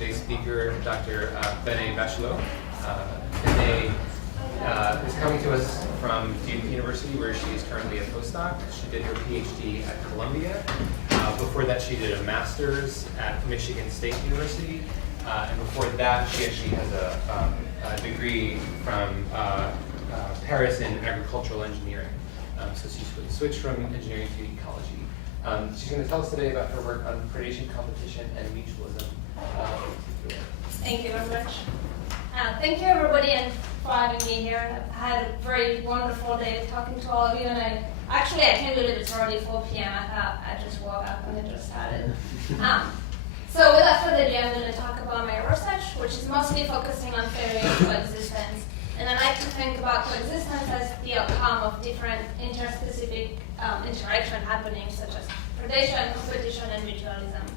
today's speaker, Dr. Bachelot. Bene is coming to us from Duke University, where she is currently a postdoc. She did her PhD at Columbia. Before that, she did a master's at Michigan State University. And before that, she actually has a degree from Paris in agricultural engineering. So she switched from engineering to ecology. She's going to tell us today about her work on predation competition and mutualism. Thank you very much. Thank you everybody and for having me here. I've had a very wonderful day talking to all of you, and I can't believe it's already 4 p.m. I thought I'd just woke up and it just started. So without further ado, I'm going to talk about my research, which is mostly focusing on theory of coexistence. And I like to think about coexistence as the outcome of different interspecific interaction happening, such as predation, competition, and mutualism.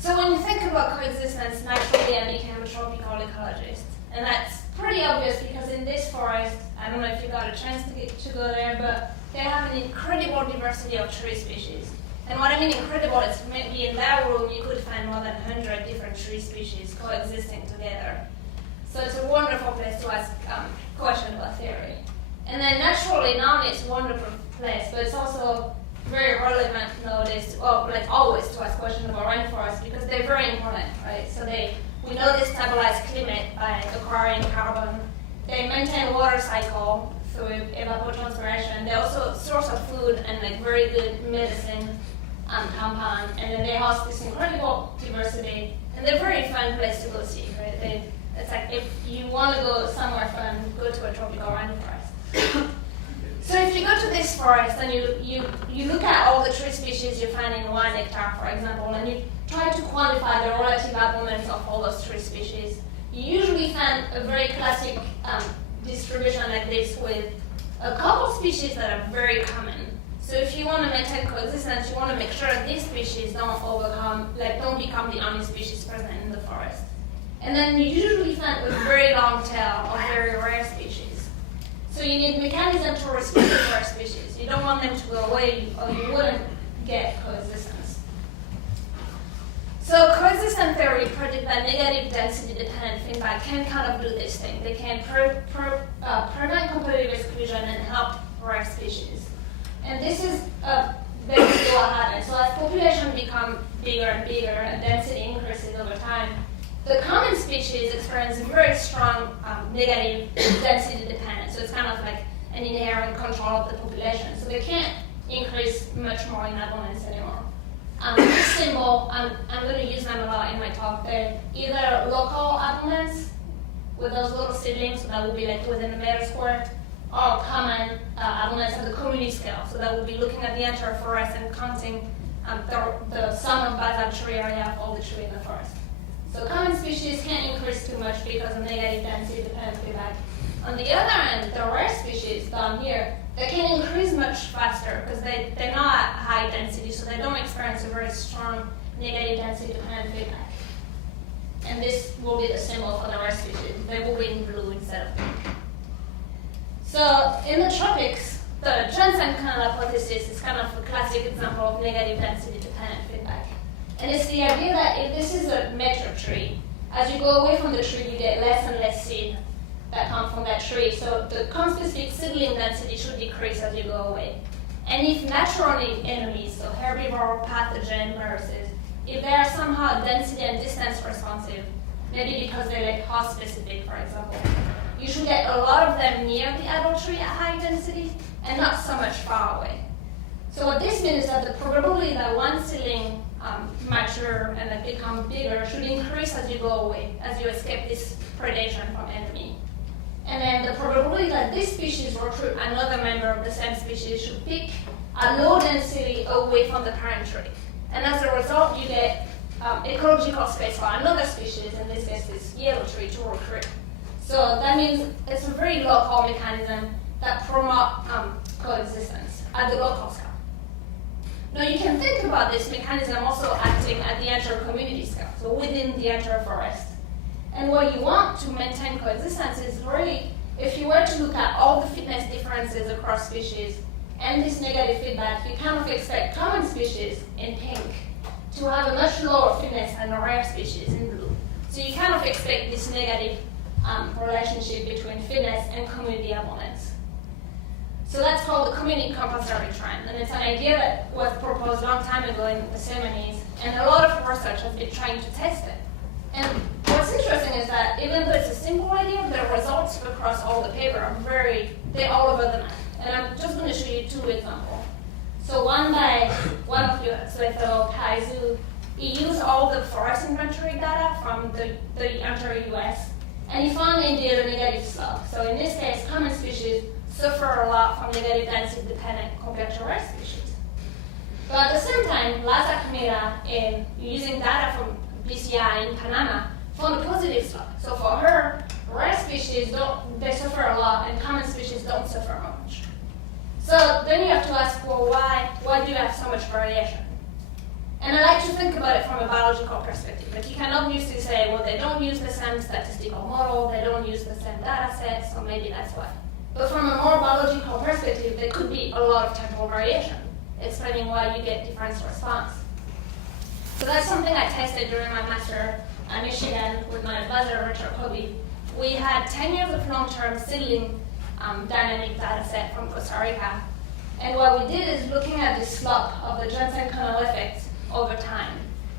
So when you think about coexistence, naturally I became a tropical ecologist. And that's pretty obvious because in this forest, I don't know if you got a chance to go there, but they have an incredible diversity of tree species. And what I mean incredible is maybe in that room you could find more than 100 different tree species coexisting together. So it's a wonderful place to ask questions about theory. And then naturally, not only it's a wonderful place, but it's also very relevant nowadays, always to ask questions about rainforests because they're very important, right? So we know they stabilize climate by acquiring carbon. They maintain water cycle through evapotranspiration. They're also a source of food and very good medicine compound. And then they host this incredible diversity. And they're a very fun place to go see, right? It's like if you want to go somewhere fun, go to a tropical rainforest. So if you go to this forest and you look at all the tree species you find in 1 hectare, for example, and you try to quantify the relative abundance of all those tree species, you usually find a very classic distribution like this with a couple species that are very common. So if you want to maintain coexistence, you want to make sure that these species don't become the only species present in the forest. And then you usually find a very long tail of very rare species. So you need mechanisms to restrict the rare species. You don't want them to go away or you wouldn't get coexistence. So coexistence theory predicts that negative density-dependent feedback can kind of do this thing. They can prevent competitive exclusion and help rare species. And this is basically what happens. So as population become bigger and bigger and density increases over time, the common species experience very strong negative density dependence. So it's kind of like an inherent control of the population. So they can't increase much more in abundance anymore. This symbol, I'm going to use them a lot in my talk. They're either local abundance with those little seedlings, so that would be like within a meter square, or common abundance at the community scale. So that would be looking at the entire forest and counting the sum of basal tree area of all the trees in the forest. So common species can't increase too much because of negative density dependent feedback. On the other end, the rare species down here, they can increase much faster because they're not high density, so they don't experience a very strong negative density dependent feedback. And this will be the symbol for the rare species. They will be in blue instead of pink. So in the tropics, the Johnson-Canada hypothesis is kind of a classic example of negative density dependent feedback. And it's the idea that if this is a mature tree, as you go away from the tree, you get less and less seed that come from that tree. So the conspecific seedling density should decrease as you go away. And if natural enemies, so herbivore, pathogen, viruses, if they are somehow density and distance responsive, maybe because they're like host specific, for example, you should get a lot of them near the adult tree at high density and not so much far away. So what this means is that the probability that one seedling mature and then become bigger should increase as you go away, as you escape this predation from enemy. And then the probability that this species recruit another member of the same species should peak at low density away from the parent tree. And as a result, you get ecological space for another species, in this case this yellow tree, to recruit. So that means it's a very local mechanism that promotes coexistence at the local scale. Now you can think about this mechanism also acting at the entire community scale, so within the entire forest. And what you want to maintain coexistence is really, if you were to look at all the fitness differences across species and this negative feedback, you kind of expect common species in pink to have a much lower fitness than a rare species in blue. So you kind of expect this negative relationship between fitness and community abundance. So that's called the community compensatory trend, and it's an idea that was proposed a long time ago in the 70s, and a lot of research has been trying to test it. And what's interesting is that even though it's a simple idea, the results across all the paper are they're all over the map. And I'm just going to show you two examples. So one by one of you, so fellow Kaizu, he used all the forest inventory data from the entire US, and he found indeed a negative slope. So in this case, common species suffer a lot from negative density dependent compared to rare species. But at the same time, Laza Camila, in using data from BCI in Panama, found a positive slope. So for her, rare species they suffer a lot, and common species don't suffer much. So then you have to ask, well, why do you have so much variation? And I like to think about it from a biological perspective. Like you can obviously say, well, they don't use the same statistical model, they don't use the same data sets, so maybe that's why. But from a more biological perspective, there could be a lot of temporal variation, explaining why you get different response. So that's something I tested during my master at Michigan with my advisor, Richard Kobe. We had 10 years of long-term seedling dynamic data set from Costa Rica. And what we did is looking at the slope of the Johnson-Connell effect over time.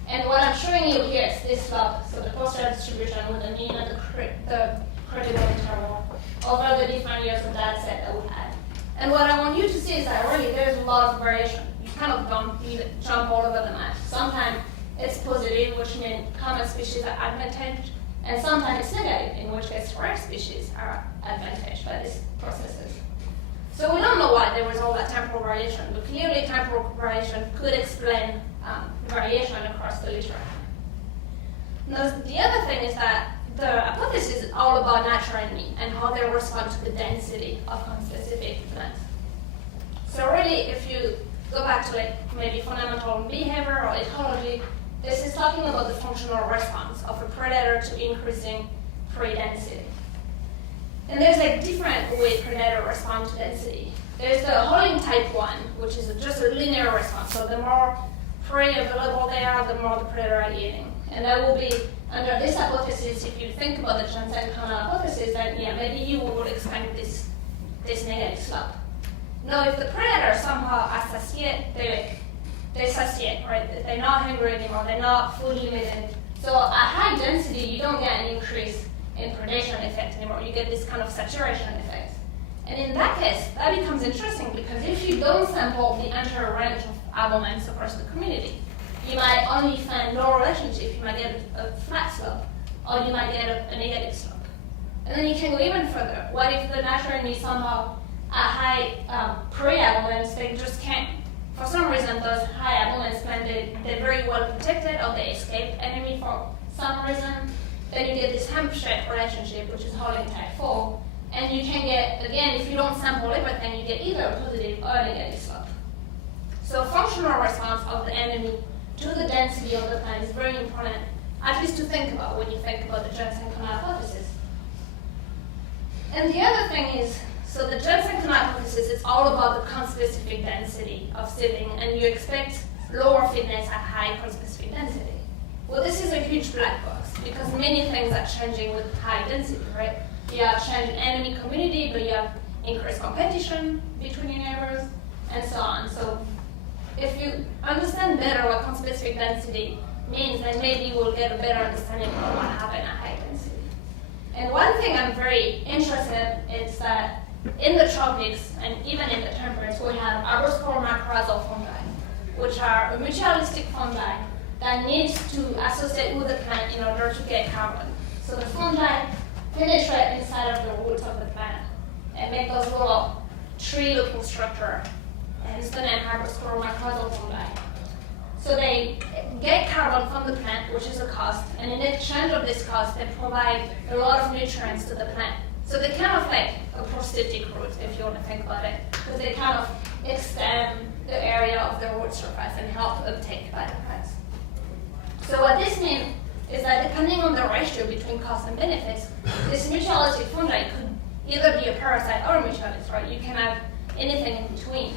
And what I'm showing you here is this slope, so the posterior distribution with the mean and the critical interval over the different years of data set that we had. And what I want you to see is that really there's a lot of variation. You kind of don't jump all over the map. Sometimes it's positive, which means common species are advantaged, and sometimes it's negative, in which case rare species are advantaged by these processes. So we don't know why there was all that temporal variation, but clearly temporal variation could explain variation across the literature. Now, the other thing is that the hypothesis is all about nature and mean and how they respond to the density of conspecific plants. So really, if you go back to like maybe fundamental behavior or ecology, this is talking about the functional response of a predator to increasing prey density. And there's like different ways predators respond to density. There's the hauling type 1, which is just a linear response. So the more prey available they are, the more the predator are eating. And that will be under this hypothesis. If you think about the Johnson-Connell hypothesis, then yeah, maybe you would expect this negative slope. Now, if the predator somehow are satiate, they satiate, right? They're not hungry anymore. They're not food limited. So at high density, you don't get an increase in predation effect anymore. You get this kind of saturation effect. And in that case, that becomes interesting because if you don't sample the entire range of abundance across the community, you might only find no relationship. You might get a flat slope, or you might get a negative slope. And then you can go even further. What if the natural enemy somehow at high prey abundance, they just can't, for some reason, those high abundance plants, they're very well protected, or they escape enemy for some reason. Then you get this hemp-shaped relationship, which is hauling type 4. And you can get, again, if you don't sample everything, you get either a positive or a negative slope. So functional response of the enemy to the density of the plant is very important, at least to think about when you think about the Johnson-Connell hypothesis. And the other thing is, so the Johnson-Connell hypothesis is all about the conspecific density of seedling, and you expect lower fitness at high conspecific density. Well, this is a huge black box because many things are changing with high density, right? You have change in enemy community, but you have increased competition between your neighbors, and so on. So if you understand better what conspecific density means, then maybe you will get a better understanding of what happened at high density. And one thing I'm very interested in is that in the tropics and even in the temperate, we have arborescoral mycorrhizal fungi, which are a mutualistic fungi that needs to associate with the plant in order to get carbon. So the fungi penetrate inside of the roots of the plant and make those little tree-looking structure, hence the name arborescoral mycorrhizal fungi. So they get carbon from the plant, which is a cost, and in exchange of this cost, they provide a lot of nutrients to the plant. So they kind of like a prosthetic root, if you want to think about it, because they kind of extend the area of the root surface and help uptake by the plants. So what this means is that depending on the ratio between cost and benefits, this mutualistic fungi could either be a parasite or a mutualist, right? You can have anything in between.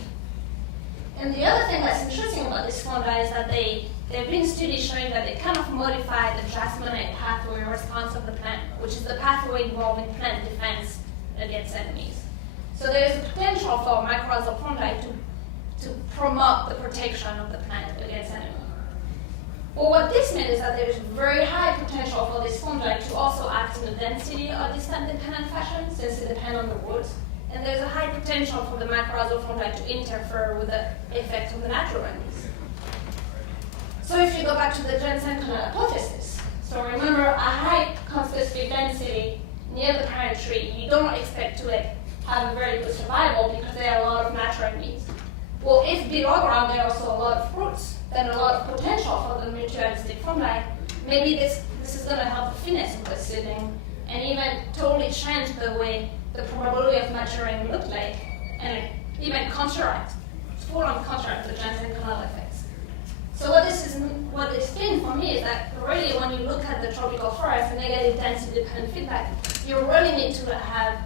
And the other thing that's interesting about this fungi is that they there have been studies showing that they kind of modify the jasmonate pathway response of the plant, which is the pathway involving plant defense against enemies. So there's a potential for mycorrhizal fungi to promote the protection of the plant against enemies. But what this means is that there's very high potential for this fungi to also act in a density or distance-dependent fashion, since it depends on the roots. And there's a high potential for the mycorrhizal fungi to interfere with the effects of the natural enemies. So if you go back to the Jensen hypothesis, so remember a high constitutive density near the parent tree, you don't expect to have a very good survival because there are a lot of natural enemies. Well, if below ground there are also a lot of fruits, then a lot of potential for the mutualistic fungi, maybe this is going to help the fitness of the seedling and even totally change the way the probability of maturing look like, and even full-on counteract the Jensen canal effects. So what this means for me is that really when you look at the tropical forest, the negative density dependent feedback, you really need to have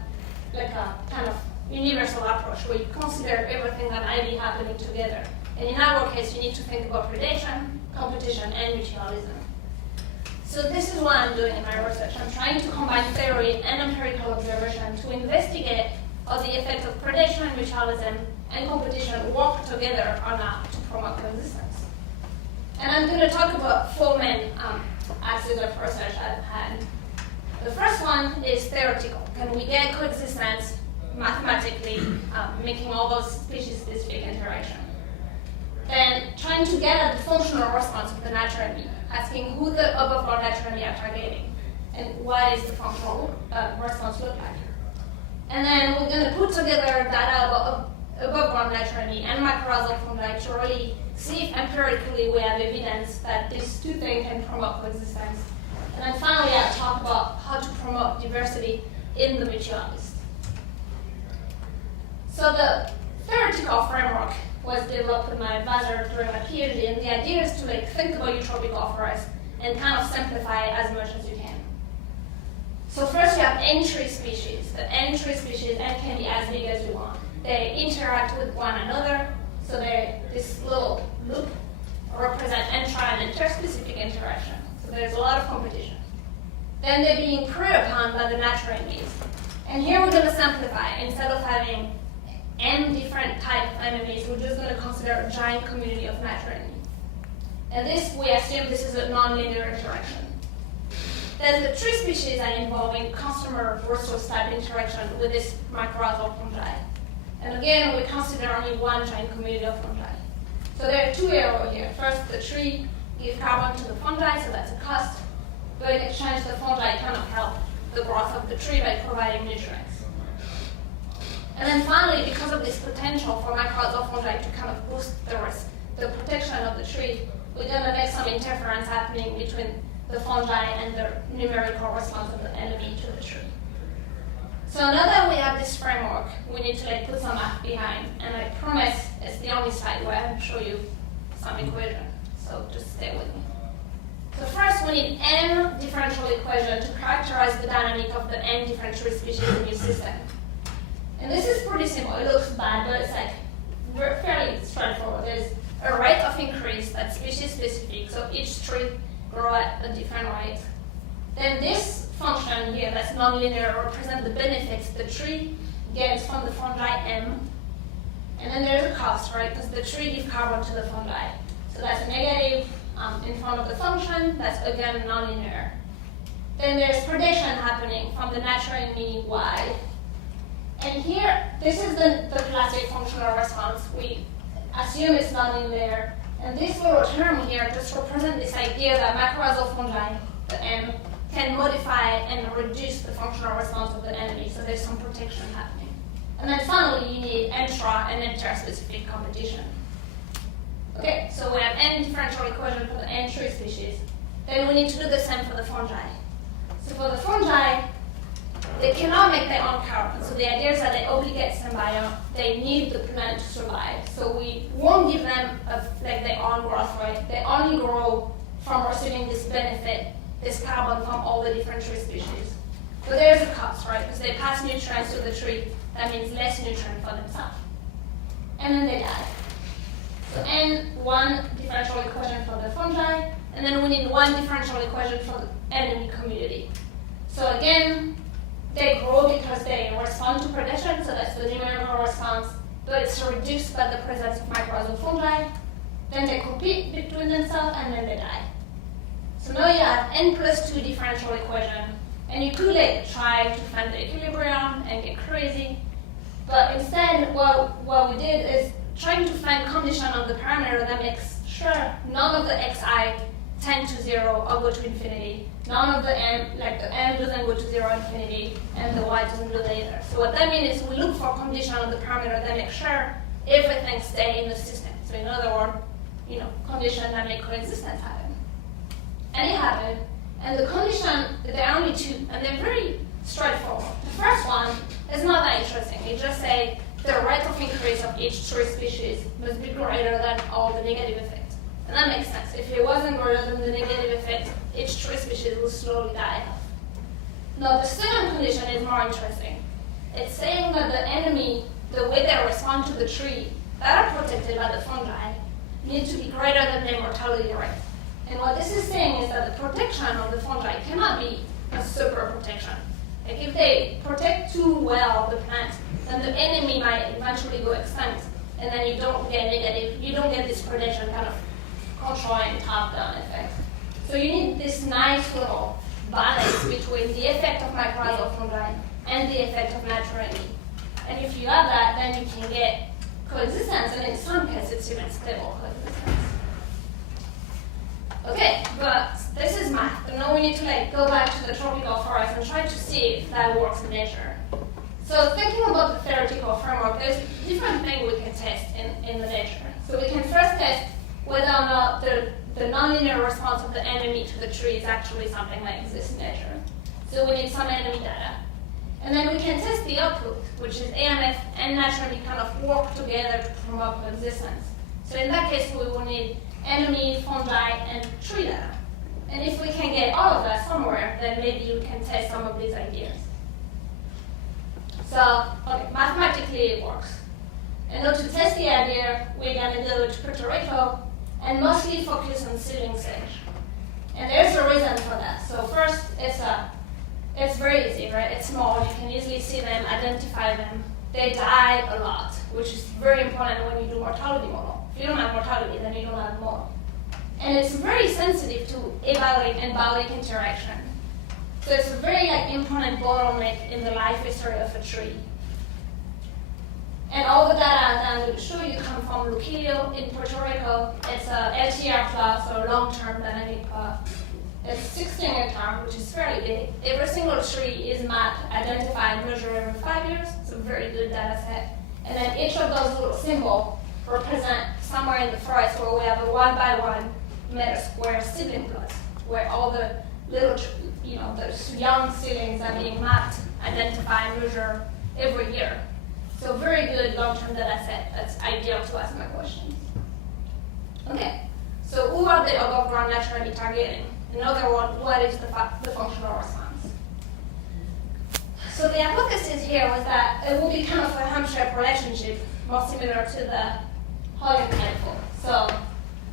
like a kind of universal approach where you consider everything that might be happening together. And in our case, you need to think about predation, competition, and mutualism. So this is what I'm doing in my research. I'm trying to combine theory and empirical observation to investigate how the effects of predation, mutualism, and competition work together or not to promote coexistence. And I'm going to talk about four main axes of research I've had. The first one is theoretical. Can we get coexistence mathematically, making all those species-specific interactions? Then trying to get at the functional response of the natural enemy, asking who the above-ground natural enemy are targeting, and what is the functional response look like. And then we're going to put together data about above-ground natural enemy and mycorrhizal fungi to really see if empirically we have evidence that these two things can promote coexistence. And then finally, I'll talk about how to promote diversity in the mutualist. So the theoretical framework was developed with my advisor during my PhD, and the idea is to think about eutrophical forests and kind of simplify it as much as you can. So first you have entry species. The entry species can be as big as you want. They interact with one another, so this little loop represent intra and interspecific interaction. So there's a lot of competition. Then they're being preyed upon by the natural enemies. And here we're going to simplify. Instead of having n different type of enemies, we're just going to consider a giant community of natural enemies. And this, we assume this is a non-linear interaction. Then the tree species are involving customer-resource type interaction with this mycorrhizal fungi. And again, we consider only one giant community of fungi. So there are two arrows here. First, the tree gives carbon to the fungi, so that's a cost. But in exchange, the fungi kind of help the growth of the tree by providing nutrients. And then finally, because of this potential for mycorrhizal fungi to kind of boost the protection of the tree, we're going to make some interference happening between the fungi and the numerical response of the enemy to the tree. So now that we have this framework, we need to put some math behind. And I promise it's the only slide where I show you some equation. So just stay with me. So first, we need n differential equation to characterize the dynamic of the n different tree species in your system. And this is pretty simple. It looks bad, but it's fairly straightforward. There's a rate of increase that's species specific, so each tree grows at a different rate. Then this function here that's nonlinear represents the benefits the tree gets from the fungi M. And then there's a cost, right? Because the tree gives carbon to the fungi. So that's a negative in front of the function. That's again nonlinear. Then there's predation happening from the natural enemy Y. And here, this is the classic functional response. We assume it's nonlinear. And this little term here just represents this idea that mycorrhizal fungi, the M, can modify and reduce the functional response of the enemy, so there's some protection happening. And then finally, you need intra and interspecific competition. Okay, so we have n differential equation for the n tree species. Then we need to do the same for the fungi. So for the fungi, they cannot make their own carbon. So the idea is that they obligate symbiote. They need the plant to survive. So we won't give them their own growth rate. They only grow from receiving this benefit, this carbon from all the different tree species. But there's a cost, right? Because they pass nutrients to the tree. That means less nutrient for themselves. And then they die. So N1 differential equation for the fungi, and then we need one differential equation for the enemy community. So again, they grow because they respond to predation, so that's the numerical response, but it's reduced by the presence of mycorrhizal fungi. Then they compete between themselves, and then they die. So now you have n plus 2 differential equation, and you could try to find the equilibrium and get crazy, but instead what we did is trying to find condition on the parameter that makes sure none of the xi tend to 0 or go to infinity. None of the m, like the m doesn't go to 0 infinity, and the y doesn't do that either. So what that means is we look for condition on the parameter that make sure everything stays in the system. So in other words, condition that make coexistence happen. And it happened. And the condition, there are only two, and they're very straightforward. The first one is not that interesting. It just says the rate of increase of each tree species must be greater than all the negative effects. And that makes sense. If it wasn't greater than the negative effect, each tree species will slowly die off. Now the second condition is more interesting. It's saying that the enemy, the way they respond to the tree that are protected by the fungi, need to be greater than their mortality rate. And what this is saying is that the protection of the fungi cannot be a super protection. Like if they protect too well the plant, then the enemy might eventually go extinct, and then you don't get this predation kind of controlling top-down effect. So you need this nice little balance between the effect of mycorrhizal fungi and the effect of natural enemy. And if you have that, then you can get coexistence, and in some cases it's even stable coexistence. Okay, but this is math. And now we need to go back to the tropical forest and try to see if that works in nature. So thinking about the theoretical framework, there's different things we can test in the nature. So we can first test whether or not the nonlinear response of the enemy to the tree is actually something that exists in nature. So we need some enemy data. And then we can test the output, which is AMF and naturally kind of work together to promote coexistence. So in that case, we will need enemy, fungi, and tree data. And if we can get all of that somewhere, then maybe we can test some of these ideas. So, okay, mathematically it works. And now to test the idea, we're going to go to Puerto Rico and mostly focus on seedling sage. And there's a reason for that. So first, it's very easy, right? It's small, you can easily see them, identify them. They die a lot, which is very important when you do mortality model. If you don't have mortality, then you don't have model. And it's very sensitive to abiotic and biotic interaction. So it's a very important bottleneck in the life history of a tree. And all the data that I'm going to show you come from Luquillo in Puerto Rico. It's a LTR plot, so long-term dynamic plot. It's 16 hectares, which is fairly big. Every single tree is mapped, identified, measured every 5 years. It's a very good data set. And then each of those little symbols represent somewhere in the forest where we have a 1 by 1 meter square seedling plot, where all the little, the young seedlings are being mapped, identified, measured every year. So very good long-term data set. That's ideal to ask my questions. Okay, so who are the above ground naturally targeting? In other words, what is the functional response? So the hypothesis here was that it will be kind of a Hampshire relationship, more similar to the Hollywood handful. So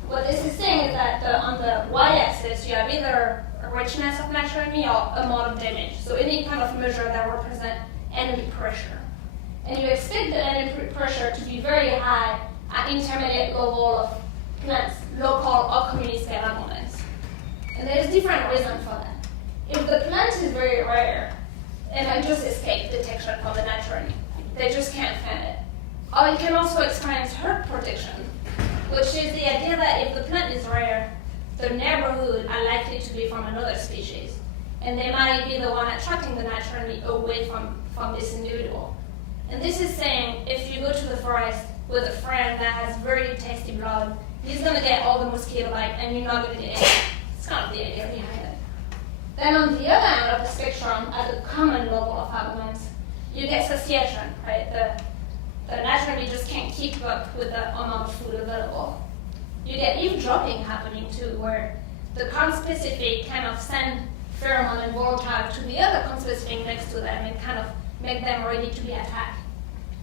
what this is saying is that on the y-axis, you have either a richness of natural enemy or amount of damage. So any kind of measure that represents enemy pressure. And you expect the enemy pressure to be very high at intermediate level of plants, local or community scale abundance. And there's different reasons for that. If the plant is very rare, it might just escape detection from the natural enemy. They just can't find it. Or you can also experience herd protection, which is the idea that if the plant is rare, the neighborhood are likely to be from another species. And they might be the one attracting the natural enemy away from this individual. And this is saying if you go to the forest with a friend that has very tasty blood, he's going to get all the mosquito bite and you're not going to get any. It's kind of the idea behind it. Then on the other end of the spectrum, at the common level of abundance, you get satiation, right? The naturally just can't keep up with the amount of food available. You get eavesdropping happening too, where the conspecific kind of send pheromone and volatile to the other conspecific next to them and kind of make them ready to be attacked.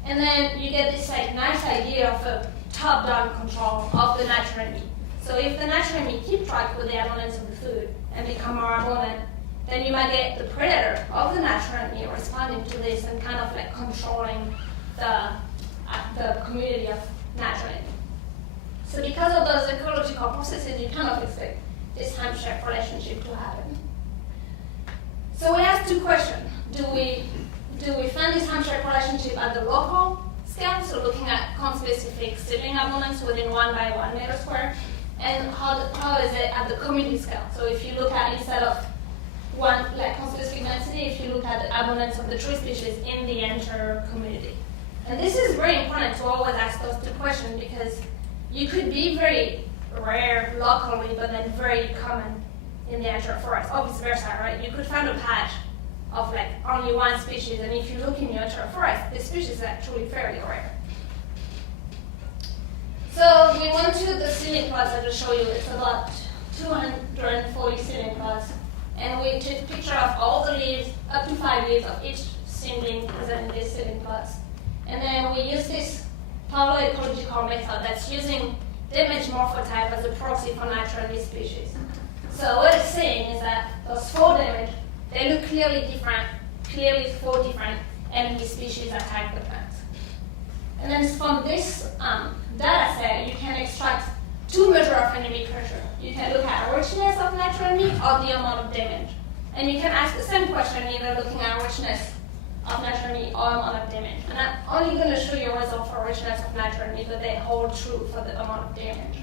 And then you get this nice idea of a top-down control of the natural enemy. So if the natural enemy keep track with the abundance of the food and become more abundant, then you might get the predator of the natural enemy responding to this and kind of like controlling the community of natural enemy. So because of those ecological processes, you kind of expect this handshake relationship to happen. So we asked two questions. Do we find this handshake relationship at the local scale, so looking at conspecific seedling abundance within 1 by 1 meter square, and how is it at the community scale? So if you look at, instead of one like conspecific density, if you look at the abundance of the tree species in the entire community. And this is very important to always ask those two questions, because you could be very rare locally, but then very common in the entire forest, or vice versa, right? You could find a patch of like only one species, and if you look in your entire forest, this species is actually fairly rare. So we went to the seedling plots I just showed you. It's about 240 seedling plots, and we took a picture of all the leaves, up to 5 leaves of each seedling present in these seedling plots. And then we use this paleoecological method that's using damage morphotype as a proxy for natural enemy species. So what it's saying is that those 4 damage, they look clearly different, clearly 4 different enemy species attack the plants. And then from this data set, you can extract 2 measures of enemy pressure. You can look at richness of natural enemy or the amount of damage. And you can ask the same question either looking at richness of natural enemy or amount of damage. And I'm only going to show you a result for richness of natural enemy, but they hold true for the amount of damage.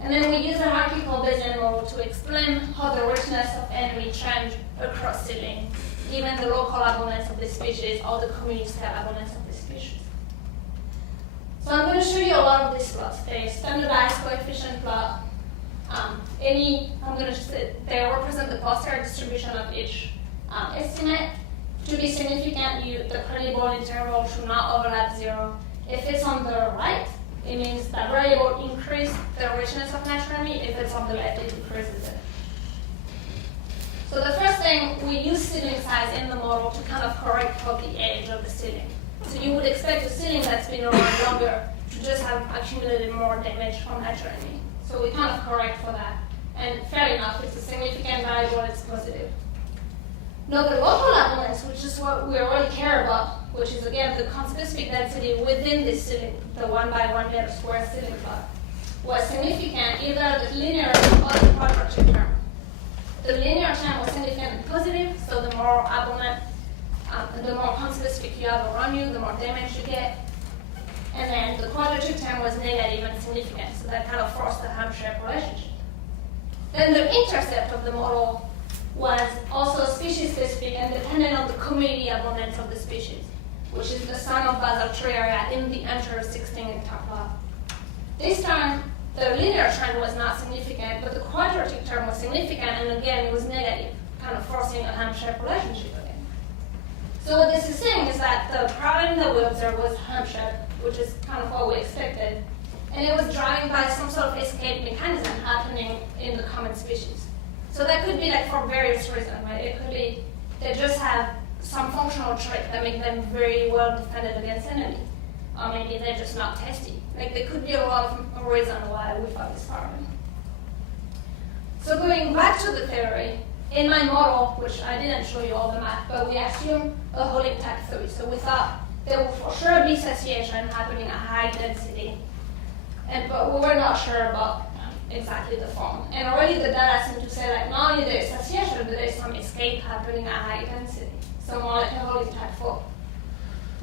And then we use a hierarchical Bayesian model to explain how the richness of enemy change across seedling, given the local abundance of the species or the community scale abundance of the species. So I'm going to show you a lot of these plots. They standardized coefficient plot. They represent the posterior distribution of each estimate. To be significant, the credible interval should not overlap 0. If it's on the right, it means that variable increases the richness of natural enemy. If it's on the left, it decreases it. So the first thing, we use seedling size in the model to kind of correct for the age of the seedling. So you would expect a seedling that's been around longer to just have accumulated more damage from natural enemy. So we kind of correct for that. And fair enough, it's a significant variable, it's positive. Now the local abundance, which is what we already care about, which is again the conspecific density within this seedling, the 1 by 1 meter square seedling plot, was significant either the linear or the quadratic term. The linear term was significantly positive, so the more abundant, the more conspecific you have around you, the more damage you get. And then the quadratic term was negative and significant, so that kind of forced the handshake relationship. Then the intercept of the model was also species specific and dependent on the community abundance of the species, which is the sum of basal tree area in the entire 16-hectare plot. This time, the linear trend was not significant, but the quadratic term was significant, and again, it was negative, kind of forcing a handshake relationship again. So what this is saying is that the pattern that we observed was handshake, which is kind of what we expected, and it was driven by some sort of escape mechanism happening in the common species. So that could be like for various reasons, right? It could be they just have some functional trait that make them very well defended against enemy. Or maybe they're just not testy. Like there could be a lot of reasons why we found this pattern. So going back to the theory, in my model, which I didn't show you all the math, but we assumed a whole intact theory. So we thought there would for sure be satiation happening at high density, but we were not sure about exactly the form. And already the data seem to say that not only there is satiation, but there is some escape happening at high density. So more like a whole intact form.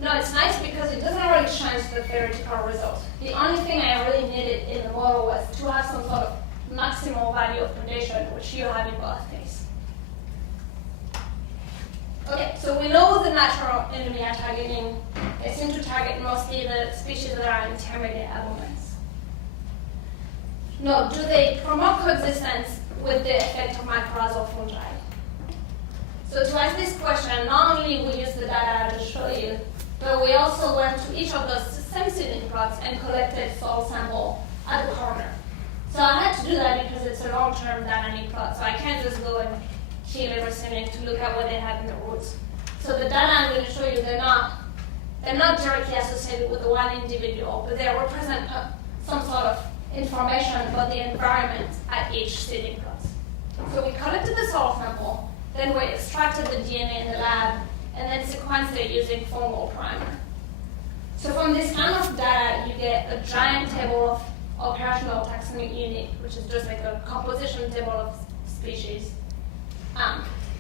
No, it's nice because it doesn't really change the theoretical results. The only thing I really needed in the model was to have some sort of maximal value of predation, which you have in both cases. Okay, so we know the natural enemy are targeting, they seem to target mostly the species that are intermediate abundance. No, do they promote coexistence with the effect of mycorrhizal fungi? So to ask this question, not only we use the data I just showed you, but we also went to each of those same seedling plots and collected soil sample at the corner. So I had to do that because it's a long-term dynamic plot, so I can't just go and kill every seedling to look at what they have in the roots. So the data I'm going to show you, they're not directly associated with one individual, but they represent some sort of information about the environment at each seeding plot. So we collected the soil sample, then we extracted the DNA in the lab, and then sequenced it using formal primer. So from this kind of data, you get a giant table of operational taxonomic unit, which is just like a composition table of species.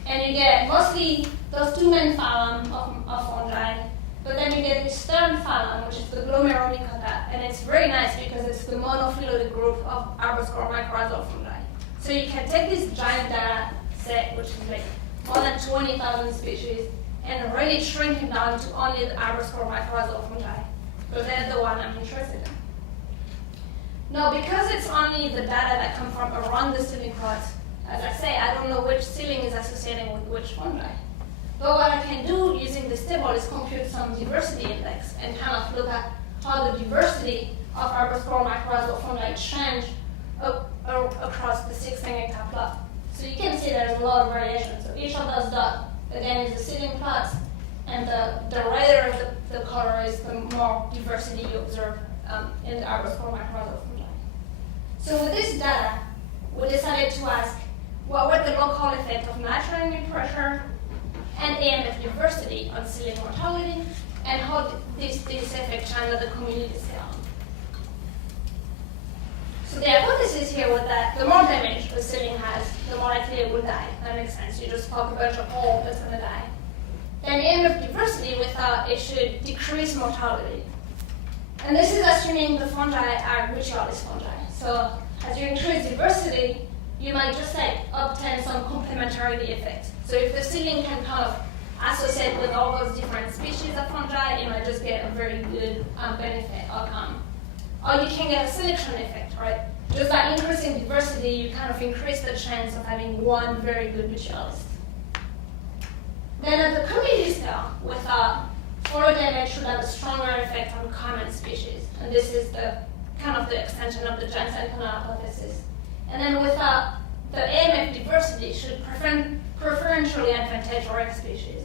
And you get mostly those two main phylum of fungi, but then you get this third phylum, which is the Glomeromycota, and it's very nice because it's the monophyletic group of arbuscular mycorrhizal fungi. So you can take this giant data set, which is like more than 20,000 species, and really shrink it down to only the arbuscular mycorrhizal fungi, because they're the one I'm interested in. Now, because it's only the data that come from around the seeding plot, as I say, I don't know which seedling is associating with which fungi. But what I can do using this table is compute some diversity index and kind of look at how the diversity of arbuscular mycorrhizal fungi change across the 16-hectare plot. So you can see there's a lot of variation. So each of those dots, again, is the seeding plot, and the redder the color is, the more diversity you observe in the arbuscular mycorrhizal fungi. So with this data, we decided to ask what were the local effect of natural ambient pressure and AMF diversity on seedling mortality, and how this effect channel the community scale. So the hypothesis here was that the more damage a seedling has, the more likely it will die. That makes sense. You just poke a bunch of holes, it's going to die. Then AMF diversity, we thought it should decrease mortality. And this is assuming the fungi are Guicciardis fungi. So as you increase diversity, you might just like obtain some complementarity effect. So if the seedling can kind of associate with all those different species of fungi, you might just get a very good benefit outcome. Or you can get a selection effect, right? Just by increasing diversity, you kind of increase the chance of having one very good Guicciardist. Then at the community scale, we thought photo damage should have a stronger effect on common species. And this is the kind of the extension of the Janssen-Connor hypothesis. And then we thought the AMF diversity should preferentially advantage rare species.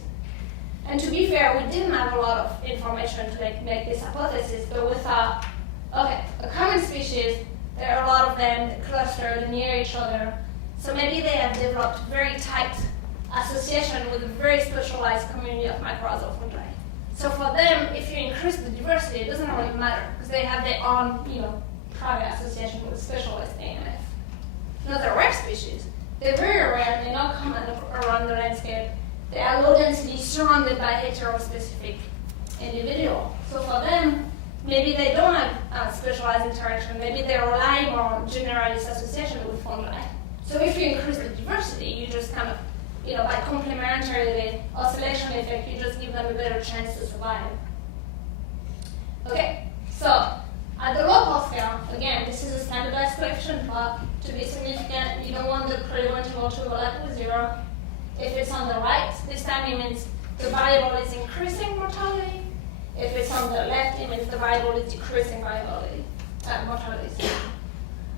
And to be fair, we didn't have a lot of information to make this hypothesis, but we thought, okay, a common species, there are a lot of them that cluster near each other, so maybe they have developed very tight association with a very specialized community of mycorrhizal fungi. So for them, if you increase the diversity, it doesn't really matter, because they have their own, private association with specialized AMF. Now the rare species, they're very rare, they're not common around the landscape. They are low density surrounded by heterospecific individuals. So for them, maybe they don't have specialized interaction, maybe they're relying on generalist association with fungi. So if you increase the diversity, you just kind of, by complementarity oscillation effect, you just give them a better chance to survive. Okay, so at the local scale, again, this is a standardized coefficient plot. To be significant, you don't want the critical interval to overlap with 0. If it's on the right, this time it means the variable is increasing mortality. If it's on the left, it means the variable is decreasing mortality.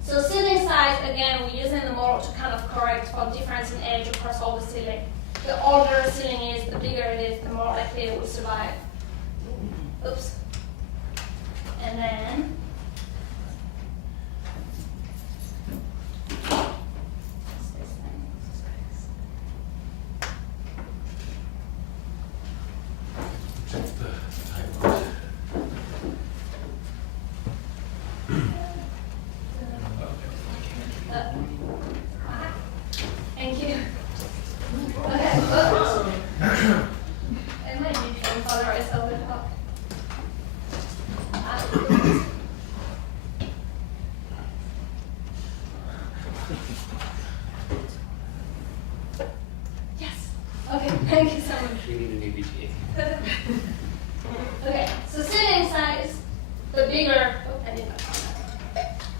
So seedling size, again, we're using the model to kind of correct for difference in age across all the seedling. The older the seedling is, the bigger it is, the more likely it will survive. Oops. And then, thank you. Okay. It might be fun for the rest of the talk. Yes. Okay, thank you so much. We need a new BGA. Okay, so seedling size, the bigger,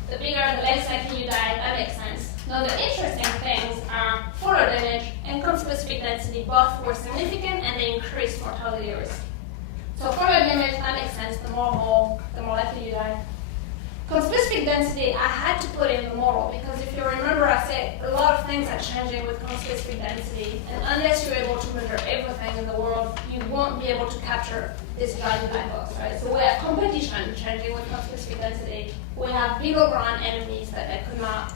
the less likely you die, that makes sense. Now the interesting things are photo damage and conspecific density. Both were significant and they increased mortality risk. So photo damage, that makes sense. The more whole, the more likely you die. Conspecific density, I had to put in the model because if you remember, I said a lot of things are changing with conspecific density, and unless you're able to measure everything in the world, you won't be able to capture this value black box, right? So we have competition changing with conspecific density. We have below ground enemies that I could not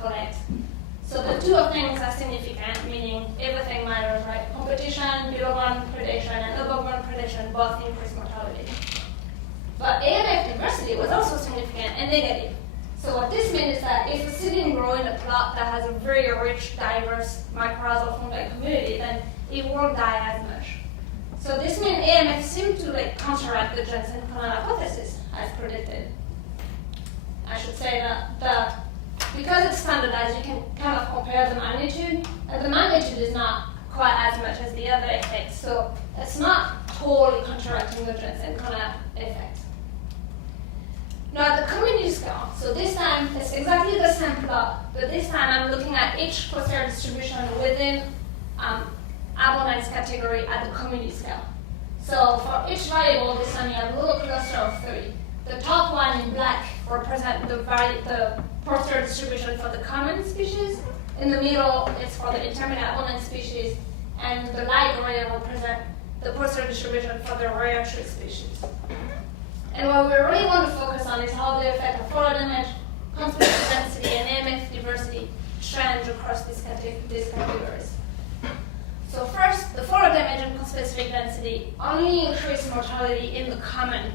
collect. So the two of things are significant, meaning everything matters, right? Competition, below ground predation, and above ground predation both increase mortality. But AMF diversity was also significant and negative. So what this means is that if a seedling grows in a plot that has a very rich, diverse mycorrhizal fungi community, then it won't die as much. So this means AMF seemed to counteract the Jensen-Conan hypothesis as predicted. I should say that because it's standardized, you can kind of compare the magnitude, and the magnitude is not quite as much as the other effects, so it's not totally counteracting the Jensen-Conan effect. Now at the community scale, so this time it's exactly the same plot, but this time I'm looking at each posterior distribution within abundance category at the community scale. So for each variable, this time you have a little cluster of 3. The top one in black represents the posterior distribution for the common species. In the middle, it's for the intermediate abundant species, and the light gray represents the posterior distribution for the rare tree species. And what we really want to focus on is how the effect of photo damage, conspecific density, and AMF diversity change across these categories. So first, the photo damage and conspecific density only increase mortality in the common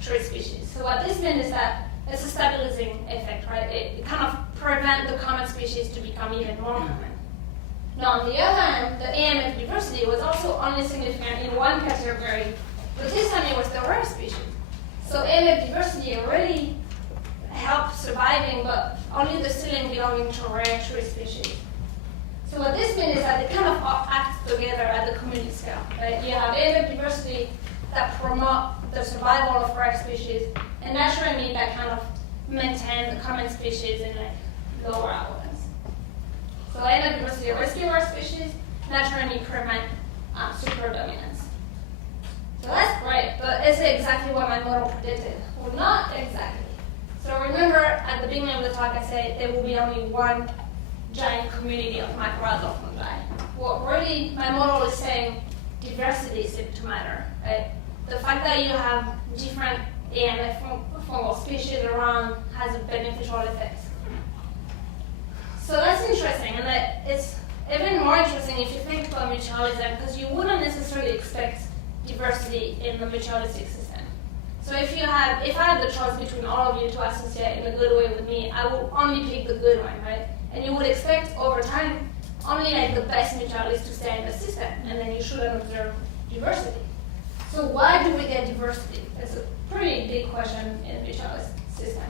tree species. So what this means is that it's a stabilizing effect, right? It kind of prevents the common species to become even more common. Now, on the other hand, the AMF diversity was also only significant in one category, but this time it was the rare species. So AMF diversity really helped surviving, but only the seedling belonging to rare tree species. So what this means is that they kind of act together at the community scale, right? You have AMF diversity that promote the survival of rare species, and naturally that kind of maintain the common species in lower abundance. So AMF diversity rescue rare species, naturally prevent superdominance. So that's great, but is it exactly what my model predicted? Well, not exactly. So remember at the beginning of the talk I said there will be only one giant community of mycorrhizal fungi. What really my model is saying, diversity seems to matter, right? The fact that you have different AMF fungal species around has a beneficial effect. So that's interesting, and that it's even more interesting if you think about mutualism, because you wouldn't necessarily expect diversity in the mutualistic system. So if I had the choice between all of you to associate in a good way with me, I would only pick the good one, right? And you would expect over time only the best mutualists to stay in the system, and then you shouldn't observe diversity. So why do we get diversity? It's a pretty big question in the mutualist system.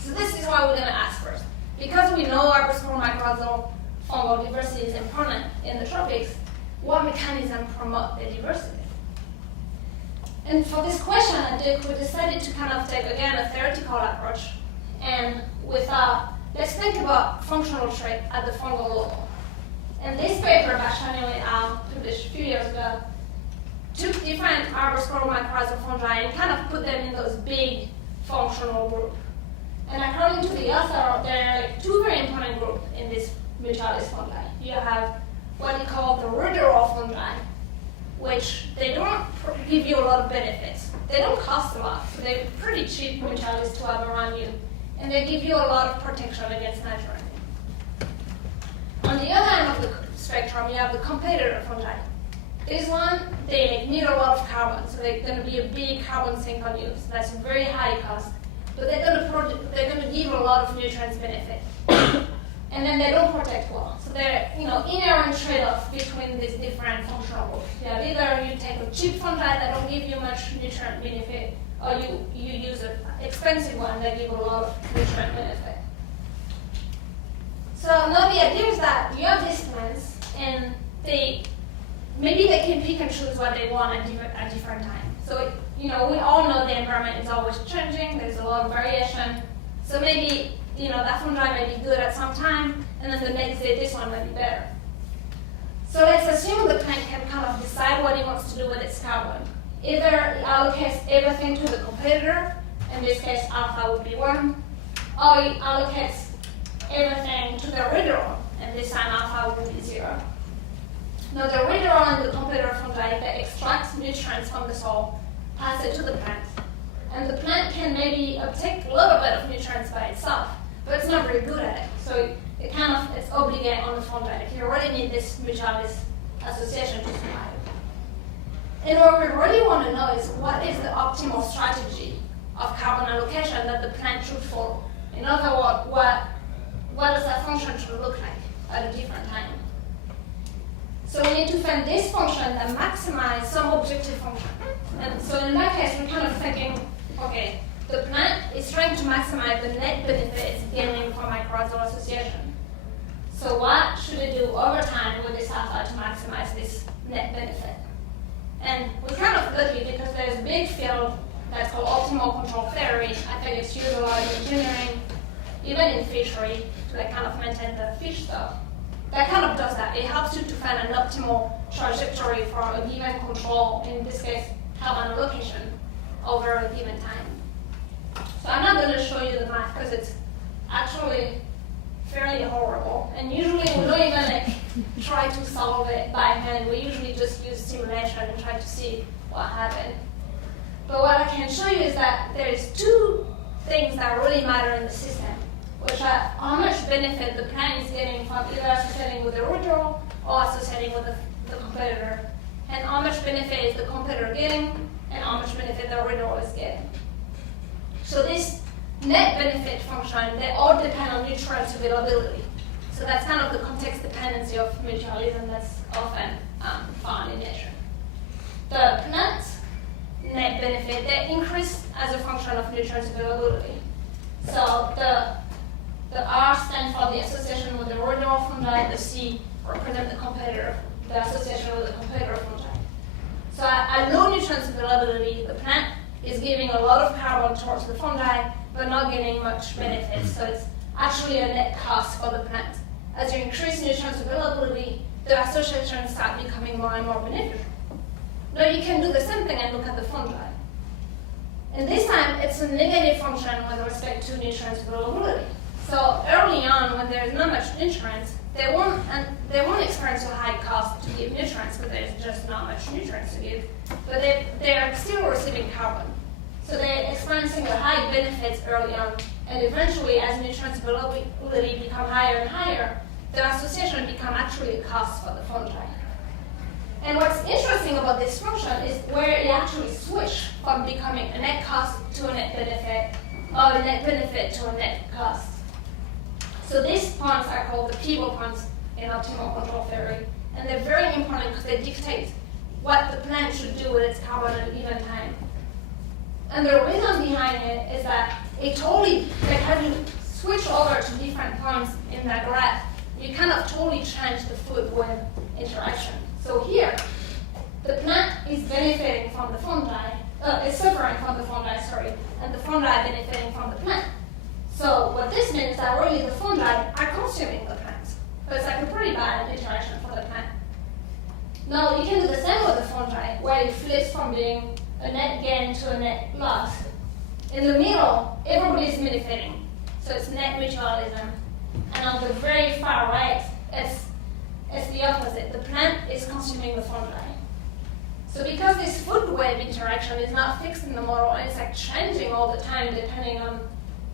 So this is what we're going to ask first. Because we know arboricoral mycorrhizal fungal diversity is important in the tropics, what mechanism promote the diversity? And for this question at Duke, we decided to kind of take, again, a theoretical approach. And let's think about functional trait at the fungal level. And this paper by Chanel et al. Published a few years ago took different arboricoral mycorrhizal fungi and kind of put them in those big functional groups. And according to the author, there are two very important groups in this mutualist fungi. You have what you call the ruderal fungi, which they don't give you a lot of benefits. They don't cost a lot, so they're pretty cheap mutualists to have around you. And they give you a lot of protection against natural enemy. On the other end of the spectrum, you have the competitor fungi. This one, they need a lot of carbon, so they're going to be a big carbon sink on you. So that's a very high cost. But they're going to give a lot of nutrients benefit. And then they don't protect well. So they're inherent trade-off between these different functional groups. You have either you take a cheap fungi that don't give you much nutrient benefit, or you use an expensive one that give a lot of nutrient benefit. So now the idea is that you have these plants, and maybe they can pick and choose what they want at different times. So we all know the environment is always changing. There's a lot of variation. So maybe that fungi may be good at some time, and then the next day this one might be better. So let's assume the plant can kind of decide what it wants to do with its carbon. Either it allocates everything to the competitor, in this case alpha would be 1, or it allocates everything to the reader, and this time alpha would be 0. Now the reader and the competitor fungi, they extract nutrients from the soil, pass it to the plant, and the plant can maybe uptake a little bit of nutrients by itself, but it's not very good at it. So it's obligate on the fungi. If you already need this mutualist association to survive. And what we really want to know is what is the optimal strategy of carbon allocation that the plant should follow. In other words, what does that function should look like at a different time? So we need to find this function that maximizes some objective function. And so in that case, we're kind of thinking, okay, the plant is trying to maximize the net benefit it's gaining from mycorrhizal association. So what should it do over time with this alpha to maximize this net benefit? And we're kind of lucky because there's a big field that's called optimal control theory. I think it's used a lot in engineering, even in fishery, to kind of maintain the fish stuff. That kind of does that. It helps you to find an optimal trajectory for a given control, in this case, carbon allocation, over a given time. So I'm not going to show you the math because it's actually fairly horrible. And usually we don't even try to solve it by hand. We usually just use simulation and try to see what happened. But what I can show you is that there's two things that really matter in the system, which are how much benefit the plant is getting from either associating with the root or associating with the competitor, and how much benefit is the competitor getting, and how much benefit the root is getting. So this net benefit function, they all depend on nutrient availability. So that's kind of the context dependency of mutualism that's often found in nature. The plant net benefit, they increase as a function of nutrient availability. So the R stands for the association with the rhododendron fungi, the C represents the competitor, the association with the competitor fungi. So at low nutrient availability, the plant is giving a lot of carbon towards the fungi, but not getting much benefit. So it's actually a net cost for the plant. As you increase nutrient availability, the associations start becoming more and more beneficial. Now you can do the same thing and look at the fungi. And this time, it's a negative function with respect to nutrient availability. So early on, when there's not much nutrients, they won't experience a high cost to give nutrients because there's just not much nutrients to give. But they're still receiving carbon. So they're experiencing the high benefits early on. And eventually, as nutrient availability become higher and higher, the association become actually a cost for the fungi. And what's interesting about this function is where it actually switched from becoming a net cost to a net benefit, or a net benefit to a net cost. So these points are called the pivot points in optimal control theory. And they're very important because they dictate what the plant should do with its carbon at a given time. And the reason behind it is that it totally, as you switch over to different points in that graph, you kind of totally change the food-web interaction. So here, the plant is benefiting from the fungi, is suffering from the fungi, and the fungi benefiting from the plant. So what this means is that really the fungi are consuming the plant. So it's like a pretty bad interaction for the plant. Now you can do the same with the fungi, where it flips from being a net gain to a net loss. In the middle, everybody is benefiting. So it's net mutualism. And on the very far right, it's the opposite. The plant is consuming the fungi. So because this food web interaction is not fixed in the model, and it's like changing all the time depending on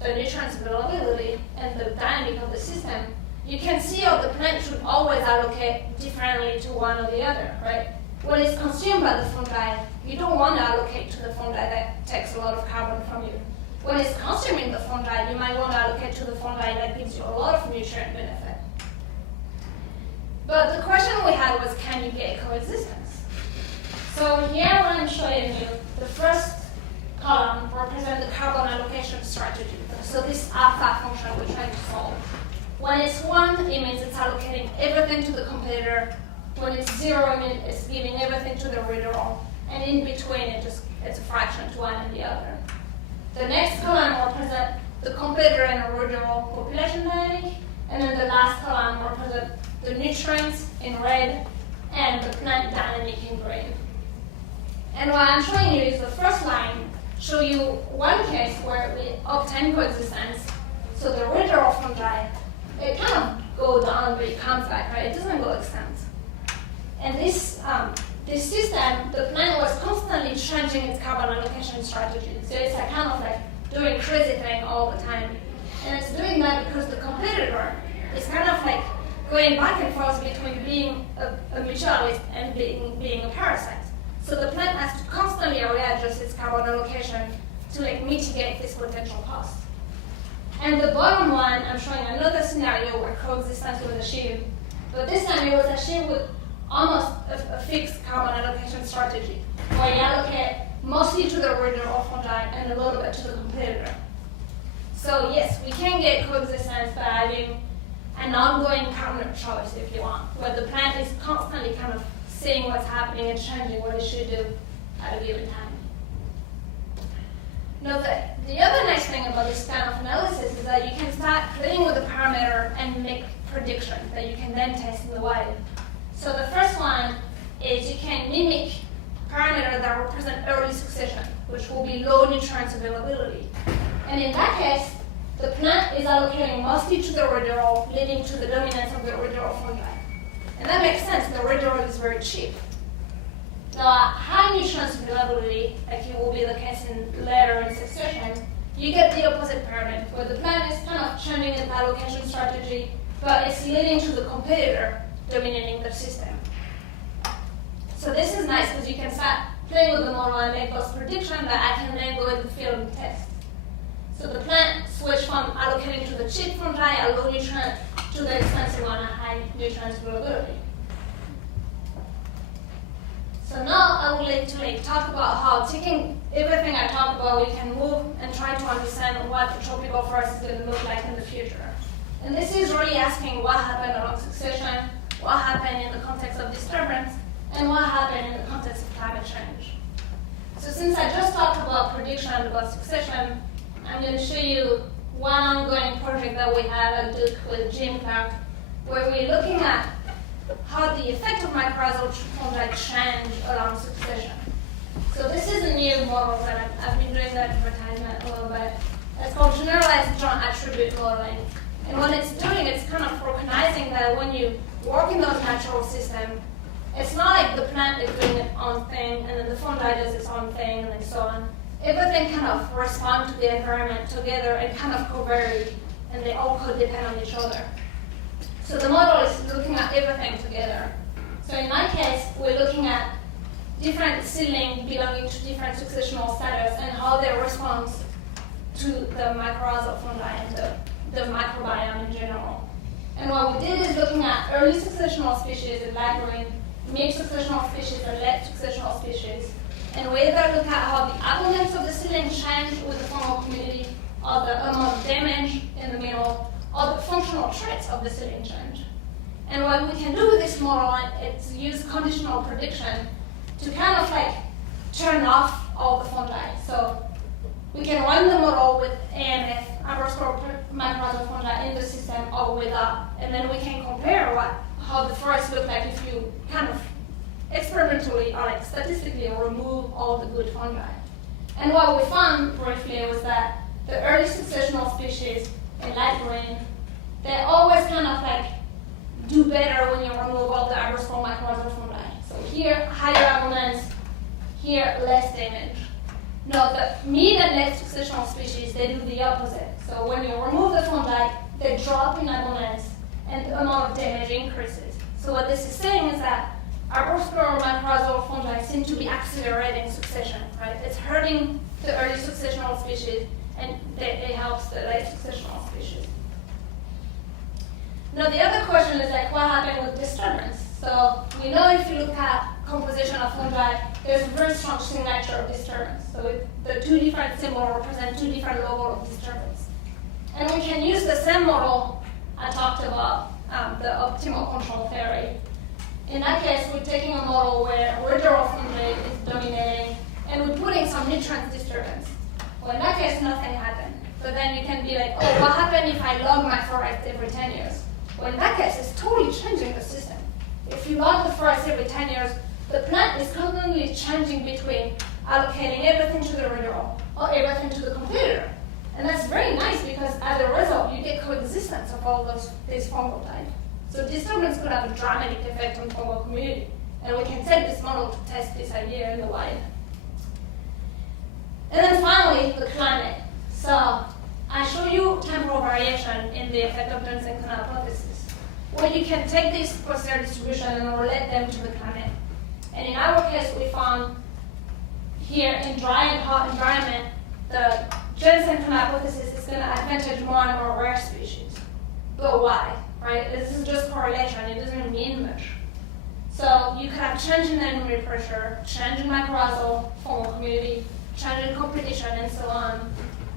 the nutrients availability and the dynamic of the system, you can see how the plant should always allocate differently to one or the other, right? When it's consumed by the fungi, you don't want to allocate to the fungi that takes a lot of carbon from you. When it's consuming the fungi, you might want to allocate to the fungi that gives you a lot of nutrient benefit. But the question we had was, can you get coexistence? So here I'm showing you the first column represents the carbon allocation strategy. So this alpha function we're trying to solve. When it's 1, it means it's allocating everything to the competitor. When it's 0, it means it's giving everything to the reader. And in between, it's a fraction to one and the other. The next column represents the competitor and the reader population dynamic. And then the last column represents the nutrients in red and the plant dynamic in green. And what I'm showing you is the first line show you one case where we obtain coexistence. So the radial fungi, it kind of go down, but it comes back, right? It doesn't go extinct. And this system, the plant was constantly changing its carbon allocation strategy. So it's like kind of like doing crazy thing all the time. And it's doing that because the competitor is kind of like going back and forth between being a mutualist and being a parasite. So the plant has to constantly readjust its carbon allocation to like mitigate this potential cost. And the bottom one, I'm showing another scenario where coexistence was achieved. But this time it was achieved with almost a fixed carbon allocation strategy, where you allocate mostly to the radial fungi and a little bit to the competitor. So yes, we can get coexistence by having an ongoing counter choice, if you want, where the plant is constantly kind of seeing what's happening and changing what it should do at a given time. Now, the other nice thing about this kind of analysis is that you can start playing with the parameter and make predictions that you can then test in the wild. So the first one is you can mimic parameters that represent early succession, which will be low nutrients availability. And in that case, the plant is allocating mostly to the radial, leading to the dominance of the radial fungi. And that makes sense, the radial is very cheap. Now, at high nutrients availability, like it will be the case in later in succession, you get the opposite paradigm, where the plant is kind of changing its allocation strategy, but it's leading to the competitor dominating the system. So this is nice because you can start playing with the model and make those predictions that I can then go in the field and test. So the plant switched from allocating to the cheap fungi at low nutrient to the expensive one at high nutrient availability. So now I would like to talk about how, taking everything I talked about, we can move and try to understand what the tropical forest is going to look like in the future. And this is really asking what happened along succession, what happened in the context of disturbance, and what happened in the context of climate change. So since I just talked about prediction about succession, I'm going to show you one ongoing project that we have at Duke with Jim Clark, where we're looking at how the effect of mycorrhizal fungi change along succession. So this is a new model that I've been doing the advertisement a little bit. It's called generalized joint attribute modeling. And what it's doing, it's kind of recognizing that when you work in those natural systems, it's not like the plant is doing its own thing and then the fungi does its own thing and then so on. Everything kind of responds to the environment together and kind of covariate, and they all could depend on each other. So the model is looking at everything together. So in my case, we're looking at different seedlings belonging to different successional status and how they respond to the mycorrhizal fungi and the microbiome in general. And what we did is looking at early successional species in light green, mid-successional species and late successional species. And we either look at how the abundance of the seedling change with the fungal community, or the amount of damage in the middle, or the functional traits of the seedling change. And what we can do with this model is use conditional prediction to kind of turn off all the fungi. So we can run the model with AMF, underscore mycorrhizal fungi in the system, or without, and then we can compare how the forest looks like if you kind of experimentally or statistically remove all the good fungi. And what we found briefly was that the early successional species in light green, they always kind of do better when you remove all the underscore mycorrhizal fungi. So here, higher abundance, here, less damage. No, the mid and late successional species, they do the opposite. So when you remove the fungi, they drop in abundance and the amount of damage increases. So what this is saying is that arbuscular mycorrhizal fungi seem to be accelerating succession, right? It's hurting the early successional species and it helps the late successional species. Now the other question is what happened with disturbance? So we know if you look at composition of fungi, there's a very strong signature of disturbance. So the two different symbols represent two different levels of disturbance. And we can use the same model I talked about, the optimal control theory. In that case, we're taking a model where radial fungi is dominating, and we're putting some nutrient disturbance. Well, in that case, nothing happened. But then you can be like, oh, what happened if I log my forest every 10 years? Well, in that case, it's totally changing the system. If you log the forest every 10 years, the plant is constantly changing between allocating everything to the reader or everything to the computer. And that's very nice because as a result, you get coexistence of all these fungal types. So disturbance could have a dramatic effect on fungal community. And we can take this model to test this idea in the wild. And then finally, the climate. So I show you temporal variation in the effect of Johnson hypothesis, where you can take this posterior distribution and relate them to the climate. And in our case, we found here in dry and hot environment, the Johnson hypothesis is going to advantage more and more rare species. But why? Right? This is just correlation. It doesn't mean much. So you could have change in animal pressure, change in mycorrhizal fungal community, change in competition, and so on.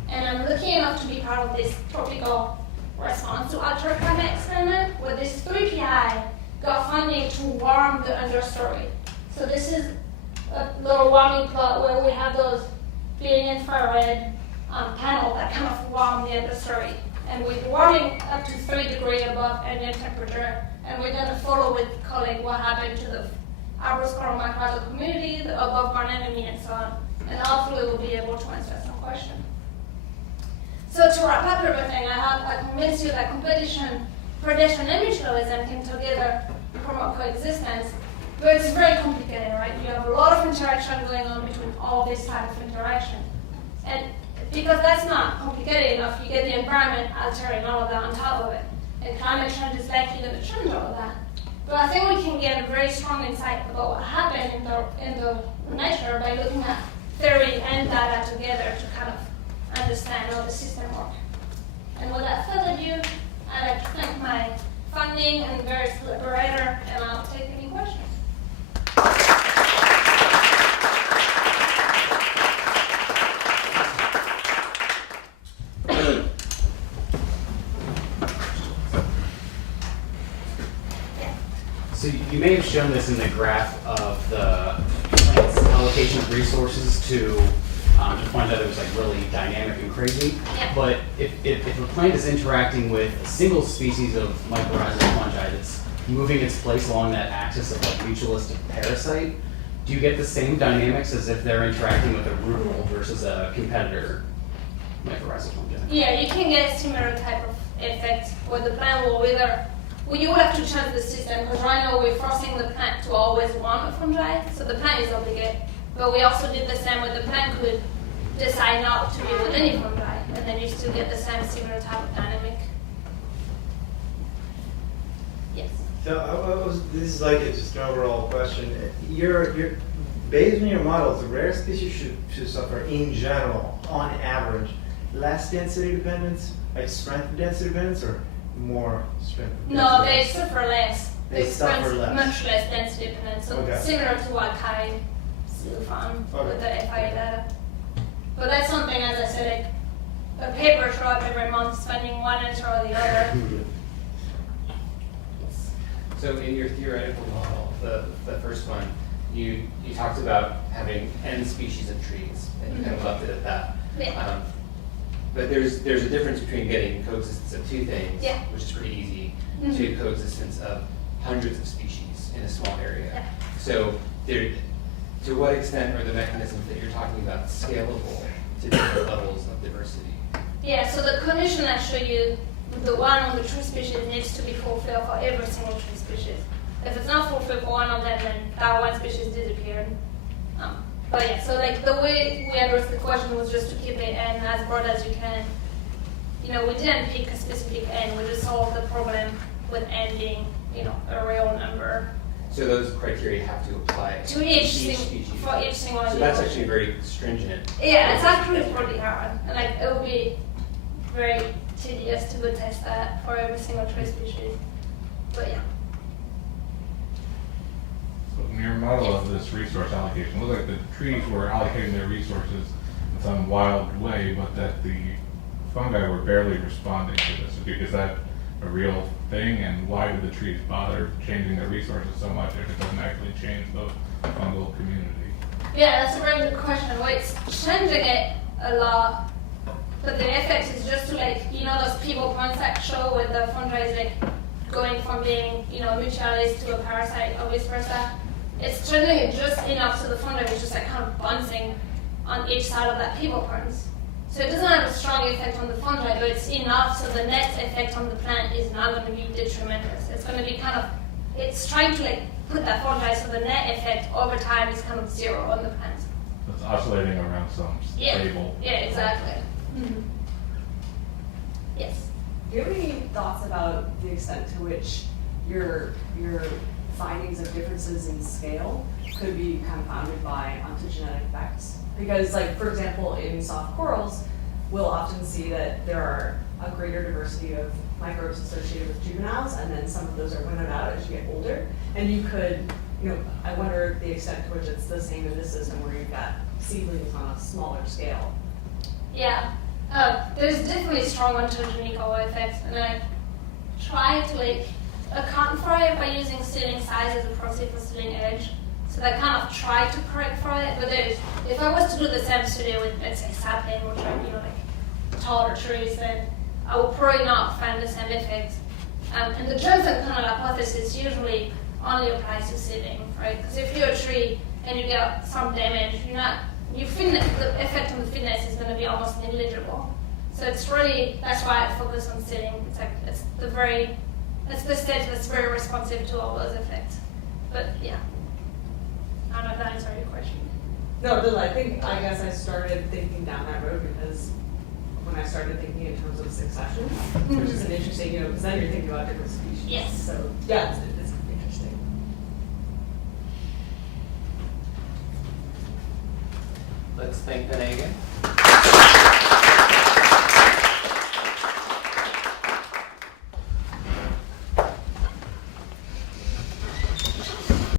And I'm lucky enough to be part of this tropical response to altered climate experiment, where this 3PI got funding to warm the understory. So this is a little warming plot where we have those big infrared panel that kind of warm the understory. And with warming up to 3 degrees above ambient temperature, and we're going to follow with colleague what happened to the arboscoral mycorrhizal community, the above ground enemy, and so on. And hopefully we'll be able to answer some questions. So to wrap up everything, I convinced you that competition, predation, and mutualism came together to promote coexistence. But it's very complicated, right? You have a lot of interaction going on between all these types of interaction. And because that's not complicated enough, you get the environment altering all of that on top of it. And climate change is likely going to change all of that. But I think we can get a very strong insight about what happened in the nature by looking at theory and data together to kind of understand how the system works. And without further ado, I'd like to thank my funding and various collaborators, and I'll take any questions. So you may have shown this in the graph of the plant's allocation of resources to point out it was like really dynamic and crazy. Yeah. But if a plant is interacting with a single species of mycorrhizal fungi that's moving its place along that axis of like mutualistic parasite, do you get the same dynamics as if they're interacting with a rural versus a competitor mycorrhizal fungi? Yeah, you can get a similar type of effect where the plant will either, well, you would have to change the system because right now we're forcing the plant to always want a fungi, so the plant is obligated. But we also did the same where the plant could decide not to be with any fungi, and then you still get the same similar type of dynamic. Yes. So this is like just an overall question. You're based on your models, the rare species should suffer in general, on average, less density dependence, like strength density dependence, or more strength density? No, they suffer less. They suffer less. Much less density dependence. So Okay. similar to what Kai still found with the FIA data. But that's something, as I said, like, a paper show up every month, spending one answer or the other. Yes. So in your theoretical model, the first one, you talked about having n species of trees, and you kind of left it at that. Yeah. But there's a difference between getting coexistence of two things, Yeah. which is pretty easy, Mhm. to coexistence of hundreds of species in a small area. Yeah. So to what extent are the mechanisms that you're talking about scalable to different levels of diversity? Yeah, so the condition I showed you, the one on the tree species needs to be fulfilled for every single tree species. If it's not fulfilled for one of them, then that one species disappeared. But yeah, so like the way we addressed the question was just to keep it n as broad as you can. You know, we didn't pick a specific n, we just solved the problem with n being, you know, a real number. So those criteria have to apply To each species. for each single So that's actually very stringent. Yeah, it's actually pretty hard. And like it would be very tedious to go test that for every single tree species. But yeah. So in your model of this resource allocation, it looks like the trees were allocating their resources in some wild way, but that the fungi were barely responding to this. Is that a real thing, and why do the trees bother changing their resources so much if it doesn't actually change the fungal community? Yeah, that's a very good question. Well, it's changing it a lot, but the effect is just to like, you know, those people points that show where the fungi is like going from being, you know, mutualist to a parasite or vice versa. it's turning it just enough so the fungi is just like kind of bouncing on each side of that pivot point. So it doesn't have a strong effect on the fungi, but it's enough so the net effect on the plant is not going to be detrimental. It's going to be kind of, it's trying to like put that fungi so the net effect over time is kind of zero on the plant. It's oscillating around some stable. Yeah, exactly. Mm-hmm. Yes. Do you have any thoughts about the extent to which your findings of differences in scale could be confounded by ontogenetic effects? Because, like, for example, in soft corals, we'll often see that there are a greater diversity of microbes associated with juveniles, and then some of those are winnowed out as you get older. And you could, I wonder the extent to which it's the same in this system where you've got seedlings on a smaller scale. Yeah. There's definitely strong ontogenical effects, and I try to account for it by using seedling size as a proxy for seedling age. So I kind of try to correct for it, but if I was to do the same study with, let's say, sapling, which are taller trees, then I would probably not find the same effect. And the Johnson kind of hypothesis usually only applies to seedling, right? Because if you're a tree and you get some damage, the effect on the fitness is going to be almost negligible. So it's really, that's why I focus on seedling. It's the stage that's very responsive to all those effects. But yeah, I don't know if that answers your question. No, but I guess I started thinking down that road because when I started thinking in terms of succession, which is an interesting, because then you're thinking about different species. Yes. So yeah, it's interesting. Let's thank Penny again.